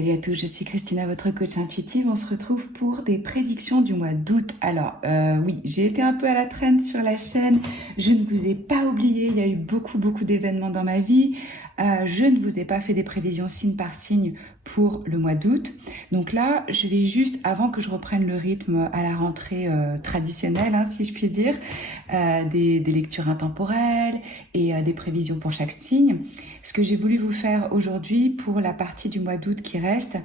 Salut à tous, je suis Christina, votre coach intuitive. On se retrouve pour des prédictions du mois d'août. Alors, oui, j'ai été un peu à la traîne sur la chaîne. Je ne vous ai pas oublié, il y a eu beaucoup d'événements dans ma vie. Je ne vous ai pas fait des prévisions signe par signe pour le mois d'août. Donc là, je vais juste, avant que je reprenne le rythme à la rentrée traditionnelle, hein, si je puis dire, des lectures intemporelles et des prévisions pour chaque signe. Ce que j'ai voulu vous faire aujourd'hui pour la partie du mois d'août qui reste,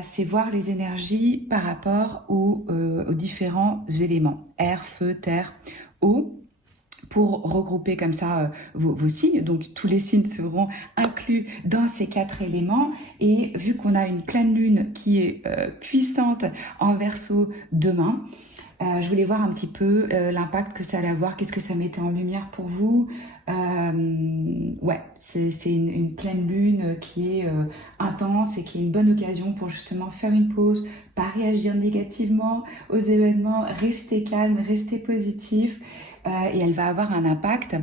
c'est voir les énergies par rapport aux différents éléments, air, feu, terre, eau, pour regrouper comme ça vos signes. Donc tous les signes seront inclus dans ces 4 éléments. Et vu qu'on a une pleine lune qui est puissante en Verseau demain, je voulais voir un petit peu l'impact que ça allait avoir, qu'est-ce que ça mettait en lumière pour vous. Ouais, c'est une pleine lune qui est intense et qui est une bonne occasion pour justement faire une pause, pas réagir négativement aux événements, rester calme, rester positif. Et elle va avoir un impact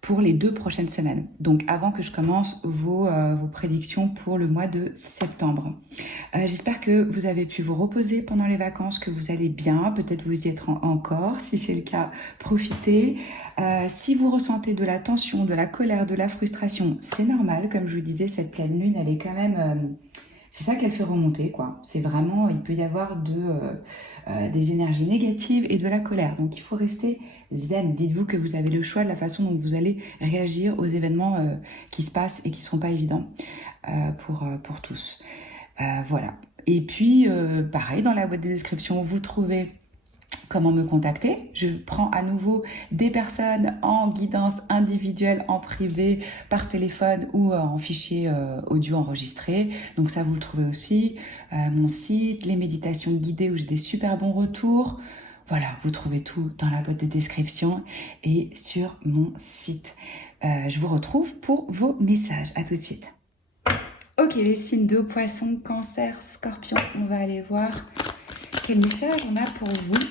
pour les 2 prochaines semaines. Donc avant que je commence vos prédictions pour le mois de septembre. J'espère que vous avez pu vous reposer pendant les vacances, que vous allez bien, peut-être vous y êtes encore, si c'est le cas, profitez. Si vous ressentez de la tension, de la colère, de la frustration, c'est normal, comme je vous disais, cette pleine lune, elle est quand même... c'est ça qu'elle fait remonter, quoi. C'est vraiment, il peut y avoir des énergies négatives et de la colère. Donc il faut rester zen. Dites-vous que vous avez le choix de la façon dont vous allez réagir aux événements qui se passent et qui ne sont pas évidents pour tous. Voilà. Et puis, pareil, dans la boîte de description, vous trouvez comment me contacter. Je prends à nouveau des personnes en guidance individuelle, en privé, par téléphone ou en fichier audio enregistré. Donc ça, vous le trouvez aussi. Mon site, les méditations guidées où j'ai des super bons retours. Voilà, vous trouvez tout dans la boîte de description et sur mon site. Je vous retrouve pour vos messages. À tout de suite. Ok, les signes d'eau, poisson, cancer, scorpion. On va aller voir quel message on a pour vous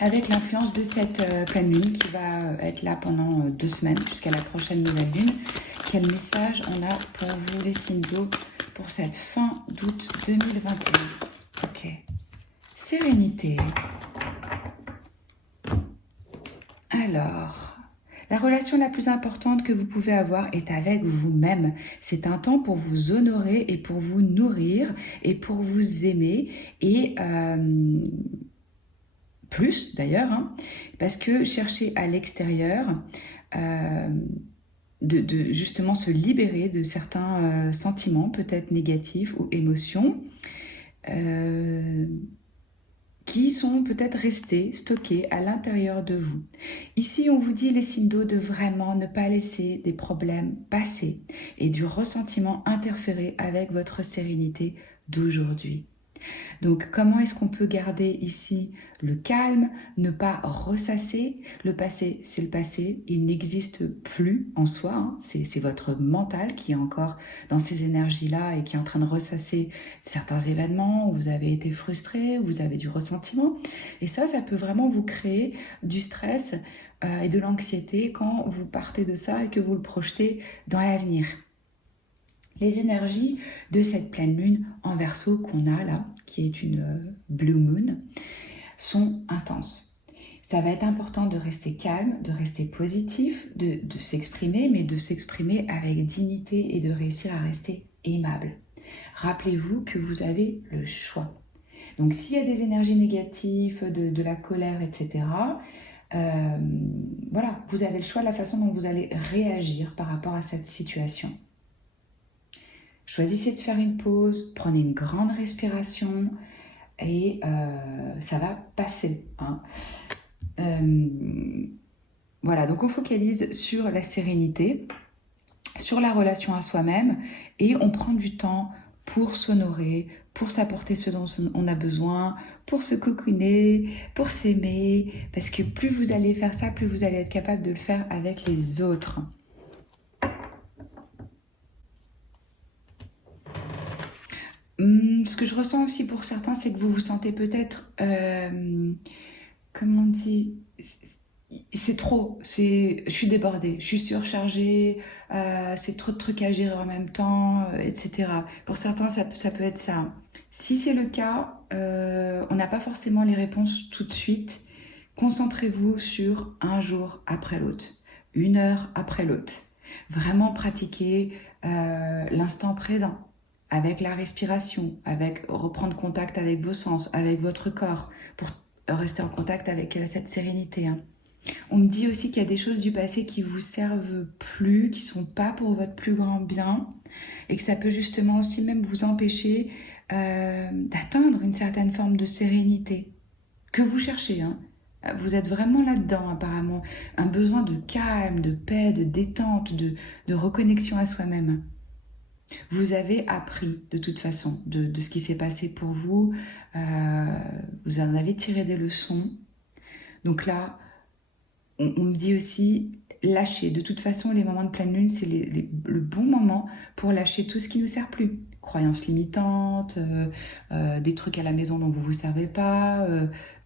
avec l'influence de cette pleine lune qui va être là pendant 2 semaines jusqu'à la prochaine nouvelle lune. Quel message on a pour vous, les signes d'eau, pour cette fin d'août 2021. Ok. Sérénité. Alors, la relation la plus importante que vous pouvez avoir est avec vous-même. C'est un temps pour vous honorer et pour vous nourrir et pour vous aimer et plus d'ailleurs, hein, parce que chercher à l'extérieur, de justement se libérer de certains sentiments peut-être négatifs ou émotions, qui sont peut-être restés, stockés à l'intérieur de vous. Ici, on vous dit, les signes d'eau, de vraiment ne pas laisser des problèmes passer et du ressentiment interférer avec votre sérénité d'aujourd'hui. Donc, comment est-ce qu'on peut garder ici le calme, ne pas ressasser? Le passé, c'est le passé, il n'existe plus en soi, hein. C'est votre mental qui est encore dans ces énergies-là et qui est en train de ressasser certains événements où vous avez été frustré, où vous avez du ressentiment. Et ça peut vraiment vous créer du stress et de l'anxiété quand vous partez de ça et que vous le projetez dans l'avenir. Les énergies de cette pleine lune en Verseau qu'on a là, qui est une blue moon, sont intenses. Ça va être important de rester calme, de rester positif, de s'exprimer, mais de s'exprimer avec dignité et de réussir à rester aimable. Rappelez-vous que vous avez le choix. Donc s'il y a des énergies négatives, de la colère, etc., voilà, vous avez le choix de la façon dont vous allez réagir par rapport à cette situation. Choisissez de faire une pause, prenez une grande respiration et ça va passer. Hein. Voilà, donc on focalise sur la sérénité, sur la relation à soi-même et on prend du temps pour s'honorer, pour s'apporter ce dont on a besoin, pour se cocooner, pour s'aimer, parce que plus vous allez faire ça, plus vous allez être capable de le faire avec les autres. Ce que je ressens aussi pour certains, c'est que vous vous sentez peut-être, comment on dit, c'est trop, je suis débordée, je suis surchargée, c'est trop de trucs à gérer en même temps, etc. Pour certains, ça peut être ça. Si c'est le cas, on n'a pas forcément les réponses tout de suite. Concentrez-vous sur un jour après l'autre, une heure après l'autre. Vraiment pratiquer l'instant présent avec la respiration, avec reprendre contact avec vos sens, avec votre corps, pour rester en contact avec cette sérénité, hein. On me dit aussi qu'il y a des choses du passé qui vous servent plus, qui sont pas pour votre plus grand bien, et que ça peut justement aussi même vous empêcher d'atteindre une certaine forme de sérénité que vous cherchez, hein. Vous êtes vraiment là-dedans apparemment, un besoin de calme, de paix, de détente, de reconnexion à soi-même. Vous avez appris de toute façon de ce qui s'est passé pour vous, vous en avez tiré des leçons. Donc là, on me dit aussi lâcher. De toute façon, les moments de pleine lune, c'est le bon moment pour lâcher tout ce qui ne nous sert plus. Croyances limitantes, des trucs à la maison dont vous ne vous servez pas.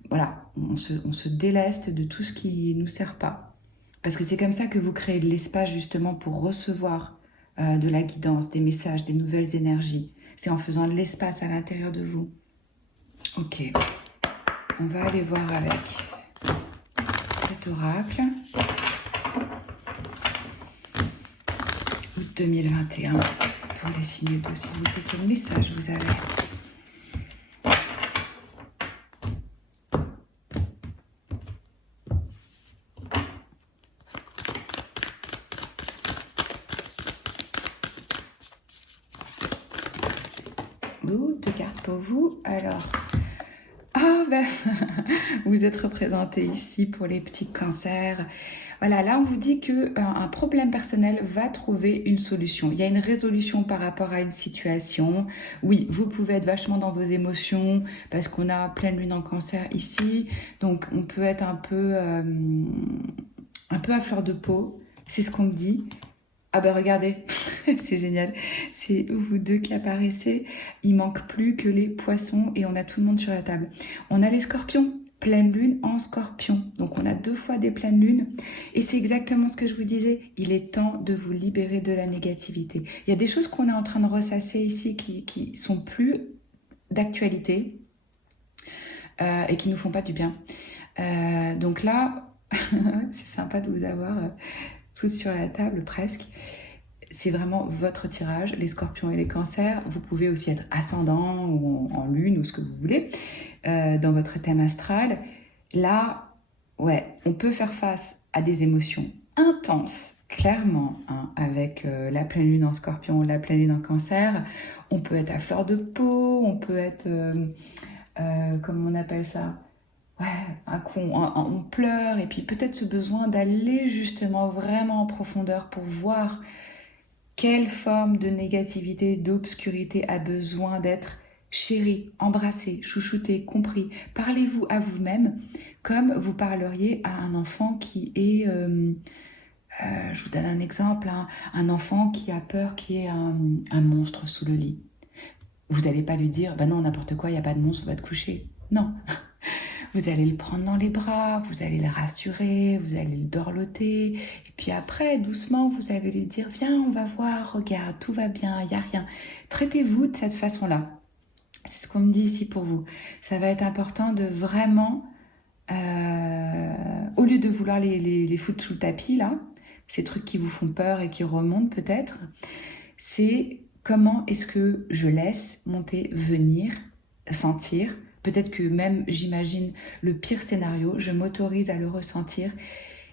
Voilà, on se déleste de tout ce qui ne nous sert pas. Parce que c'est comme ça que vous créez de l'espace justement pour recevoir de la guidance, des messages, des nouvelles énergies. C'est en faisant de l'espace à l'intérieur de vous. Ok, on va aller voir avec cet oracle. Août 2021 pour les signes d'eau, s'il vous plaît. Quel message vous avez? Deux cartes pour vous. Alors, vous êtes représenté ici pour les petits cancers. Voilà, là on vous dit qu'un problème personnel va trouver une solution. Il y a une résolution par rapport à une situation. Oui, vous pouvez être vachement dans vos émotions parce qu'on a pleine lune en cancer ici. Donc on peut être un peu à fleur de peau. C'est ce qu'on me dit. Ah ben regardez, c'est génial, c'est vous deux qui apparaissez, il manque plus que les poissons et on a tout le monde sur la table. On a les scorpions, pleine lune en scorpion, donc on a 2 fois des pleines lunes et c'est exactement ce que je vous disais, il est temps de vous libérer de la négativité. Il y a des choses qu'on est en train de ressasser ici qui sont plus d'actualité et qui nous font pas du bien. Donc là, c'est sympa de vous avoir... tous sur la table presque. C'est vraiment votre tirage, les scorpions et les cancers. Vous pouvez aussi être ascendant ou en lune ou ce que vous voulez dans votre thème astral. Là, ouais, on peut faire face à des émotions intenses, clairement, hein, avec la pleine lune en scorpion, la pleine lune en cancer. On peut être à fleur de peau, on peut être, comment on appelle ça ? Ouais, un coup on pleure et puis peut-être ce besoin d'aller justement vraiment en profondeur pour voir quelle forme de négativité, d'obscurité a besoin d'être chérie, embrassée, chouchoutée, compris. Parlez-vous à vous-même comme vous parleriez à un enfant qui est, je vous donne un exemple, hein, un enfant qui a peur qu'il y ait un monstre sous le lit. Vous n'allez pas lui dire, bah non, n'importe quoi, il n'y a pas de monstre, on va te coucher. Non. Vous allez le prendre dans les bras, vous allez le rassurer, vous allez le dorloter. Et puis après, doucement, vous allez lui dire, viens, on va voir, regarde, tout va bien, il n'y a rien. Traitez-vous de cette façon-là. C'est ce qu'on me dit ici pour vous. Ça va être important de vraiment, au lieu de vouloir les foutre sous le tapis, là, ces trucs qui vous font peur et qui remontent peut-être, c'est comment est-ce que je laisse monter, venir, sentir. Peut-être que même, j'imagine, le pire scénario, je m'autorise à le ressentir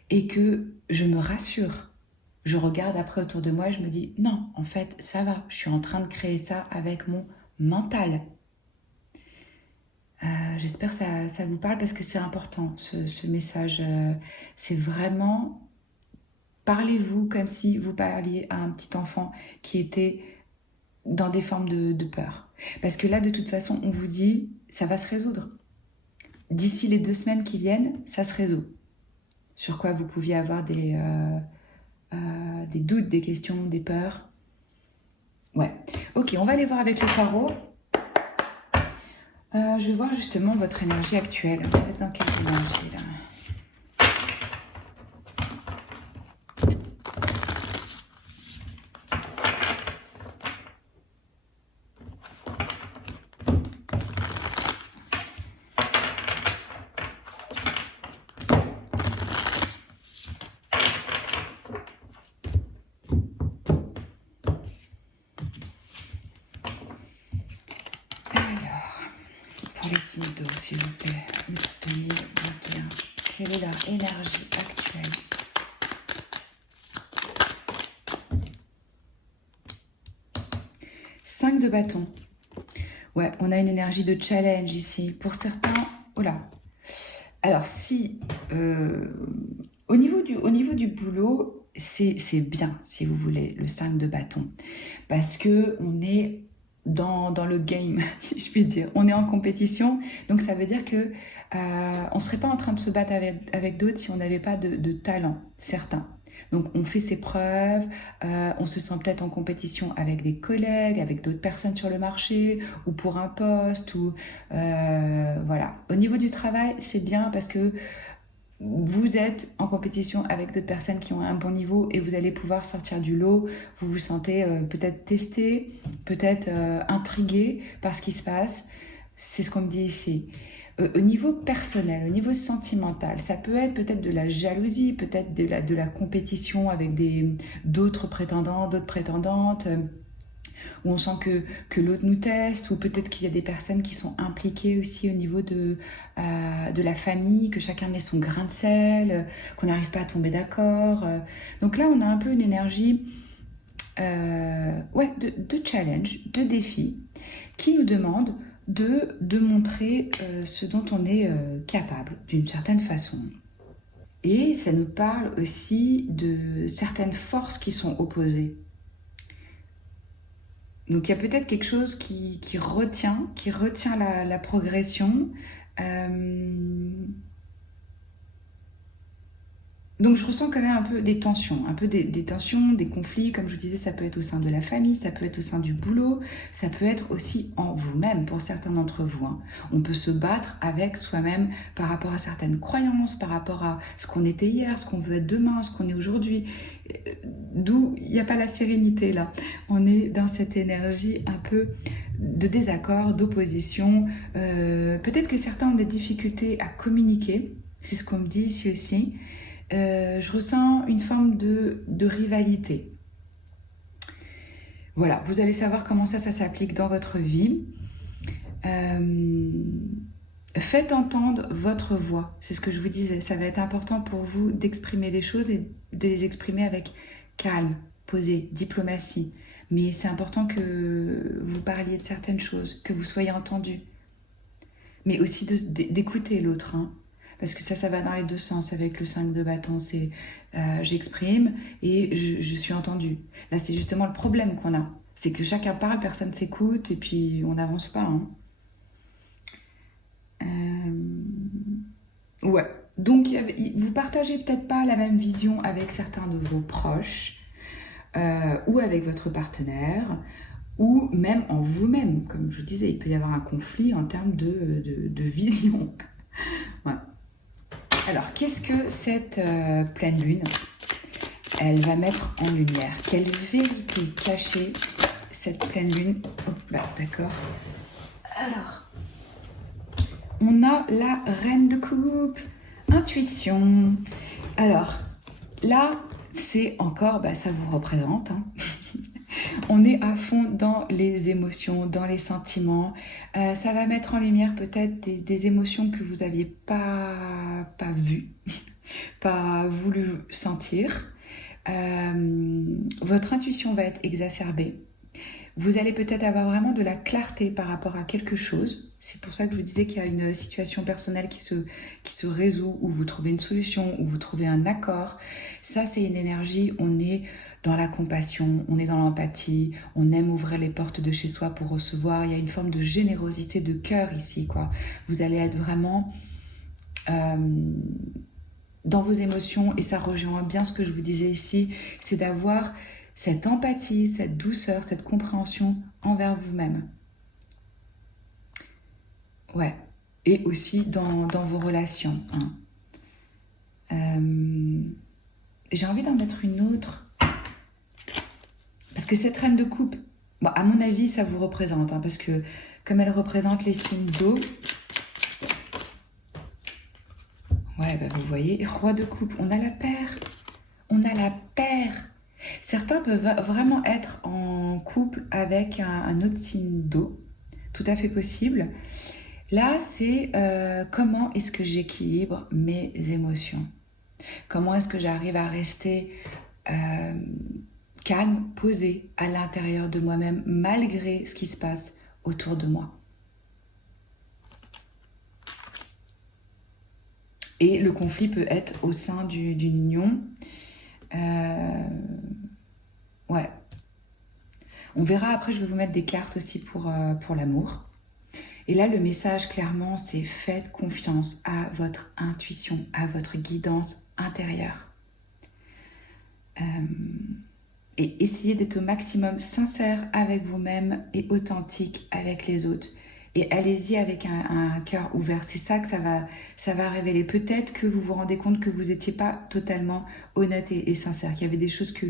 et que je me rassure. Je regarde après autour de moi et je me dis, non, en fait, ça va. Je suis en train de créer ça avec mon mental. J'espère que ça vous parle parce que c'est important, ce message. C'est vraiment... Parlez-vous comme si vous parliez à un petit enfant qui était dans des formes de peur. Parce que là, de toute façon, on vous dit, ça va se résoudre. D'ici les 2 semaines qui viennent, ça se résout. Sur quoi vous pouviez avoir des doutes, des questions, des peurs. Ouais. Ok, on va aller voir avec le tarot. Je vais voir justement votre énergie actuelle. Vous êtes dans quelle énergie là? quelle est leur énergie actuelle. Cinq de bâton. Ouais, on a une énergie de challenge ici. Pour certains, oh là. Alors si, au niveau du boulot, c'est bien, si vous voulez, le 5 de bâton. Parce que on est dans le game, si je puis dire. On est en compétition, donc ça veut dire que on ne serait pas en train de se battre avec d'autres si on n'avait pas de talent, certains. Donc on fait ses preuves, on se sent peut-être en compétition avec des collègues, avec d'autres personnes sur le marché, ou pour un poste, ou voilà. Au niveau du travail, c'est bien parce que vous êtes en compétition avec d'autres personnes qui ont un bon niveau et vous allez pouvoir sortir du lot. Vous vous sentez peut-être testé, peut-être intrigué par ce qui se passe. C'est ce qu'on me dit ici. Au niveau personnel, au niveau sentimental, ça peut être peut-être de la jalousie, peut-être de la compétition avec d'autres prétendants, d'autres prétendantes. Où on sent que l'autre nous teste, ou peut-être qu'il y a des personnes qui sont impliquées aussi au niveau de la famille, que chacun met son grain de sel, qu'on n'arrive pas à tomber d'accord. Donc là, on a un peu une énergie ouais, de challenge, de défi, qui nous demande de montrer ce dont on est capable, d'une certaine façon. Et ça nous parle aussi de certaines forces qui sont opposées. Donc il y a peut-être quelque chose qui retient la progression. Euh, Donc je ressens quand même un peu des tensions, des tensions, des conflits. Comme je vous disais, ça peut être au sein de la famille, ça peut être au sein du boulot, ça peut être aussi en vous-même pour certains d'entre vous, hein. On peut se battre avec soi-même par rapport à certaines croyances, par rapport à ce qu'on était hier, ce qu'on veut être demain, ce qu'on est aujourd'hui. D'où il n'y a pas la sérénité là. On est dans cette énergie un peu de désaccord, d'opposition. Peut-être que certains ont des difficultés à communiquer, c'est ce qu'on me dit ici aussi. Je ressens une forme de rivalité. Voilà, vous allez savoir comment ça s'applique dans votre vie. Faites entendre votre voix, c'est ce que je vous disais. Ça va être important pour vous d'exprimer les choses et de les exprimer avec calme, posé, diplomatie. Mais c'est important que vous parliez de certaines choses, que vous soyez entendu. Mais aussi d'écouter l'autre, hein. Parce que ça va dans les deux sens avec le 5 de bâton. C'est j'exprime et je suis entendue. Là, c'est justement le problème qu'on a. C'est que chacun parle, personne s'écoute et puis on n'avance pas, hein. Ouais. Donc, vous partagez peut-être pas la même vision avec certains de vos proches ou avec votre partenaire ou même en vous-même. Comme je vous disais, il peut y avoir un conflit en termes de vision. Ouais. Alors, qu'est-ce que cette pleine lune, elle va mettre en lumière? Quelle vérité cachée cette pleine lune? Oh, bah, d'accord. Alors, on a la reine de coupe, intuition. Alors, là, c'est encore, bah, ça vous représente, hein. On est à fond dans les émotions, dans les sentiments. Ça va mettre en lumière peut-être des émotions que vous n'aviez pas vues, pas voulu sentir. Votre intuition va être exacerbée. Vous allez peut-être avoir vraiment de la clarté par rapport à quelque chose. C'est pour ça que je vous disais qu'il y a une situation personnelle qui se résout, où vous trouvez une solution, où vous trouvez un accord. Ça, c'est une énergie, on est dans la compassion, on est dans l'empathie, on aime ouvrir les portes de chez soi pour recevoir. Il y a une forme de générosité de cœur ici, quoi. Vous allez être vraiment dans vos émotions, et ça rejoint bien ce que je vous disais ici, c'est d'avoir cette empathie, cette douceur, cette compréhension envers vous-même. Ouais. Et aussi dans vos relations, hein. J'ai envie d'en mettre une autre. Parce que cette reine de coupe, bon, à mon avis, ça vous représente, hein, parce que comme elle représente les signes d'eau, ouais, bah vous voyez, roi de coupe, on a la paire. On a la paire. Certains peuvent vraiment être en couple avec un autre signe d'eau, tout à fait possible. Là, c'est comment est-ce que j'équilibre mes émotions? Comment est-ce que j'arrive à rester euh, calme, posée à l'intérieur de moi-même, malgré ce qui se passe autour de moi? Et le conflit peut être au sein d'une union. Euh, ouais. On verra après, je vais vous mettre des cartes aussi pour l'amour. Et là, le message, clairement, c'est faites confiance à votre intuition, à votre guidance intérieure. Et essayez d'être au maximum sincère avec vous-même et authentique avec les autres. Et allez-y avec un cœur ouvert. C'est ça que ça va révéler. Peut-être que vous vous rendez compte que vous n'étiez pas totalement honnête et sincère, qu'il y avait des choses que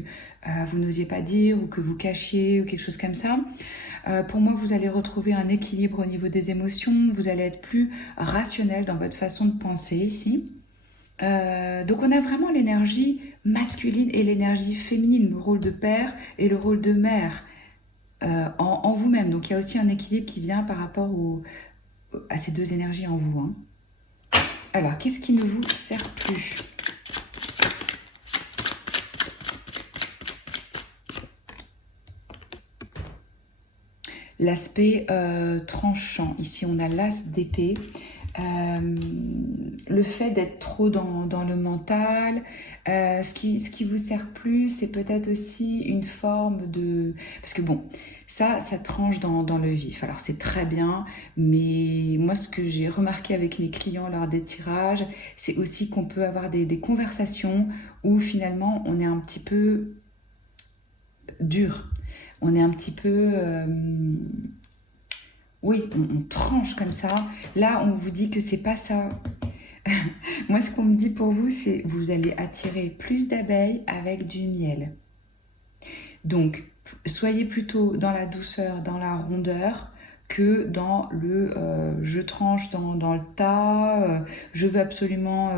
vous n'osiez pas dire ou que vous cachiez ou quelque chose comme ça. Pour moi, vous allez retrouver un équilibre au niveau des émotions. Vous allez être plus rationnel dans votre façon de penser ici. Donc on a vraiment l'énergie masculine et l'énergie féminine, le rôle de père et le rôle de mère en vous-même. Donc il y a aussi un équilibre qui vient par rapport à ces deux énergies en vous. Hein. Alors, qu'est-ce qui ne vous sert plus? L'aspect tranchant. Ici, on a l'as d'épée. Le fait d'être trop dans le mental, ce qui vous sert plus, c'est peut-être aussi une forme de... Parce que bon, ça tranche dans le vif. Alors c'est très bien, mais moi ce que j'ai remarqué avec mes clients lors des tirages, c'est aussi qu'on peut avoir des conversations où finalement on est un petit peu dur. On est un petit peu... oui, on tranche comme ça. Là, on vous dit que c'est pas ça. Moi, ce qu'on me dit pour vous, c'est vous allez attirer plus d'abeilles avec du miel. Donc, soyez plutôt dans la douceur, dans la rondeur, que dans le je tranche dans le tas, je veux absolument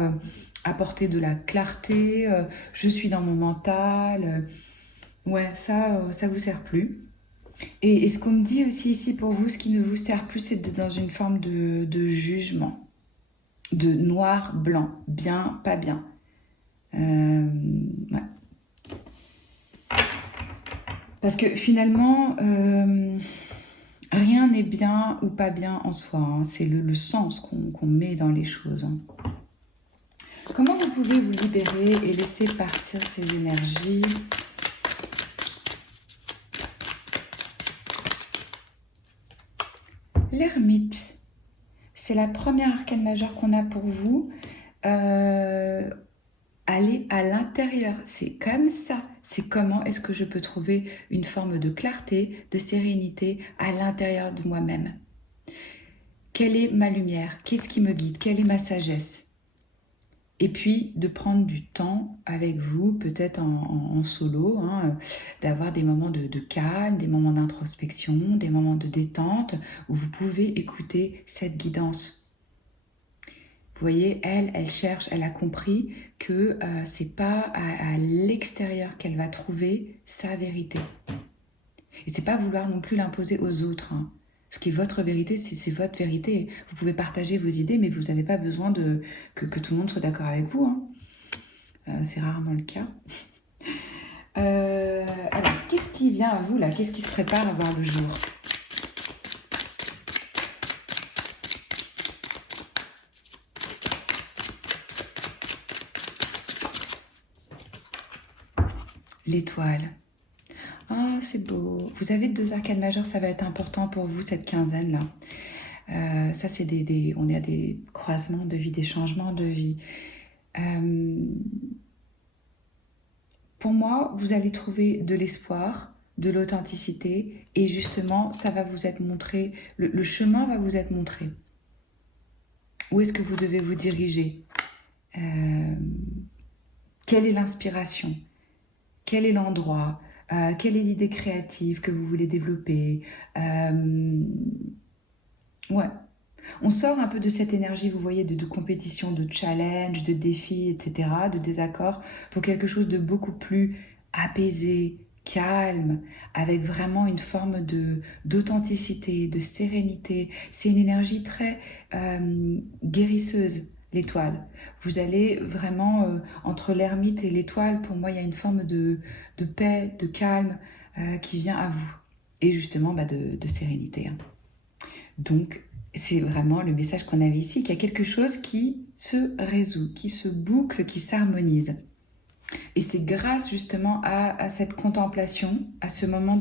apporter de la clarté, je suis dans mon mental. Ouais, ça vous sert plus. Et ce qu'on me dit aussi ici pour vous, ce qui ne vous sert plus, c'est d'être dans une forme de jugement, de noir, blanc, bien, pas bien. Ouais. Parce que finalement, rien n'est bien ou pas bien en soi. Hein. C'est le sens qu'on met dans les choses. Hein. Comment vous pouvez vous libérer et laisser partir ces énergies? L'ermite, c'est la première arcane majeure qu'on a pour vous. Aller à l'intérieur, c'est comme ça. C'est comment est-ce que je peux trouver une forme de clarté, de sérénité à l'intérieur de moi-même. Quelle est ma lumière? Qu'est-ce qui me guide? Quelle est ma sagesse? Et puis de prendre du temps avec vous, peut-être en solo, hein, d'avoir des moments de calme, des moments d'introspection, des moments de détente, où vous pouvez écouter cette guidance. Vous voyez, elle cherche, elle a compris que c'est pas à l'extérieur qu'elle va trouver sa vérité. Et c'est pas vouloir non plus l'imposer aux autres. Hein. Ce qui est votre vérité, c'est votre vérité. Vous pouvez partager vos idées, mais vous n'avez pas besoin que tout le monde soit d'accord avec vous. Hein. C'est rarement le cas. Alors, qu'est-ce qui vient à vous là? Qu'est-ce qui se prépare à voir le jour? L'étoile. Ah, c'est beau. Vous avez 2 arcanes majeures, ça va être important pour vous cette quinzaine-là. Ça, c'est on est à des croisements de vie, des changements de vie. Pour moi, vous allez trouver de l'espoir, de l'authenticité, et justement, ça va vous être montré, le chemin va vous être montré. Où est-ce que vous devez vous diriger? Quelle est l'inspiration? Quel est l'endroit? Quelle est l'idée créative que vous voulez développer? Ouais. On sort un peu de cette énergie, vous voyez, de compétition, de challenge, de défi, etc., de désaccord, pour quelque chose de beaucoup plus apaisé, calme, avec vraiment une forme d'authenticité, de sérénité. C'est une énergie très guérisseuse, l'étoile. Vous allez vraiment, entre l'ermite et l'étoile, pour moi, il y a une forme de paix, de calme qui vient à vous. Et justement, de sérénité, hein. Donc, c'est vraiment le message qu'on avait ici, qu'il y a quelque chose qui se résout, qui se boucle, qui s'harmonise. Et c'est grâce justement à cette contemplation, à ce moment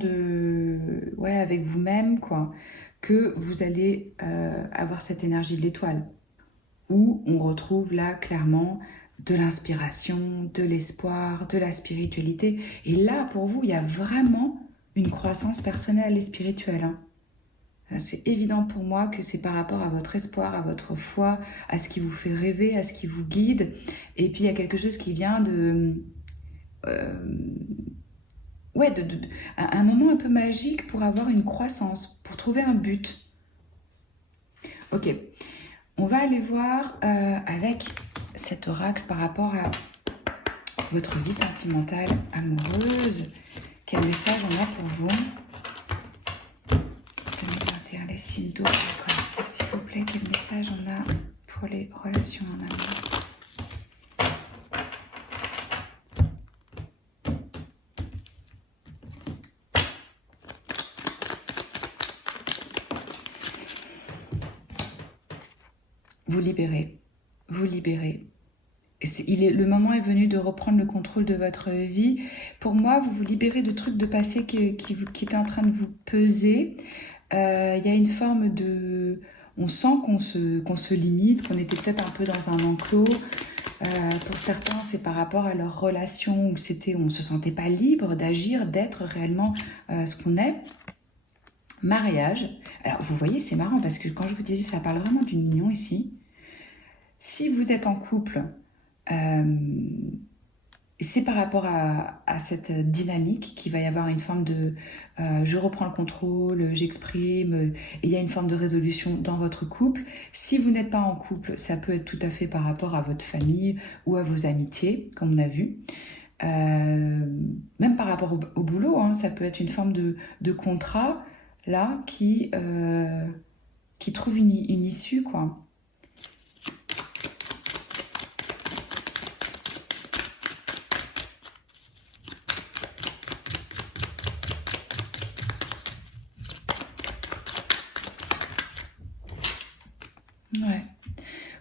ouais, avec vous-même, quoi, que vous allez avoir cette énergie de l'étoile, où on retrouve là clairement de l'inspiration, de l'espoir, de la spiritualité. Et là, pour vous, il y a vraiment une croissance personnelle et spirituelle, hein. C'est évident pour moi que c'est par rapport à votre espoir, à votre foi, à ce qui vous fait rêver, à ce qui vous guide. Et puis il y a quelque chose qui vient ouais, un moment un peu magique pour avoir une croissance, pour trouver un but. Ok, on va aller voir avec cet oracle par rapport à votre vie sentimentale, amoureuse. Quel message on a pour vous? 2021, les signes d'eau collectif, s'il vous plaît. Quel message on a pour les relations en amour? Vous libérez, vous libérez. Le moment est venu de reprendre le contrôle de votre vie. Pour moi, vous vous libérez de trucs de passé qui étaient en train de vous peser. Il y a une forme de... On sent qu'on se limite, qu'on était peut-être un peu dans un enclos. Pour certains, c'est par rapport à leur relation où on ne se sentait pas libre d'agir, d'être réellement ce qu'on est. Mariage. Alors, vous voyez, c'est marrant parce que quand je vous disais, ça parle vraiment d'une union ici. Si vous êtes en couple, c'est par rapport à cette dynamique qu'il va y avoir une forme de je reprends le contrôle, j'exprime, et il y a une forme de résolution dans votre couple. Si vous n'êtes pas en couple, ça peut être tout à fait par rapport à votre famille ou à vos amitiés, comme on a vu. Même par rapport au boulot, hein, ça peut être une forme de contrat là qui trouve une issue, quoi. Ouais.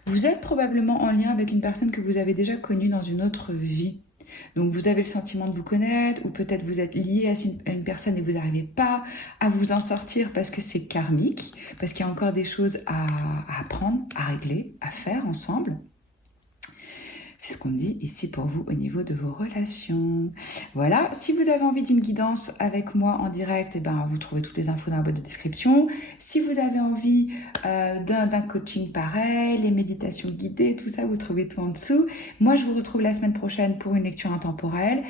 Vous êtes probablement en lien avec une personne que vous avez déjà connue dans une autre vie. Donc vous avez le sentiment de vous connaître, ou peut-être vous êtes lié à une personne et vous n'arrivez pas à vous en sortir parce que c'est karmique, parce qu'il y a encore des choses à apprendre, à régler, à faire ensemble. C'est ce qu'on dit ici pour vous au niveau de vos relations. Voilà, si vous avez envie d'une guidance avec moi en direct, eh ben, vous trouvez toutes les infos dans la boîte de description. Si vous avez envie d'un coaching pareil, les méditations guidées, tout ça, vous trouvez tout en dessous. Moi, je vous retrouve la semaine prochaine pour une lecture intemporelle.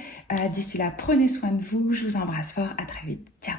D'ici là, prenez soin de vous, je vous embrasse fort, à très vite. Ciao.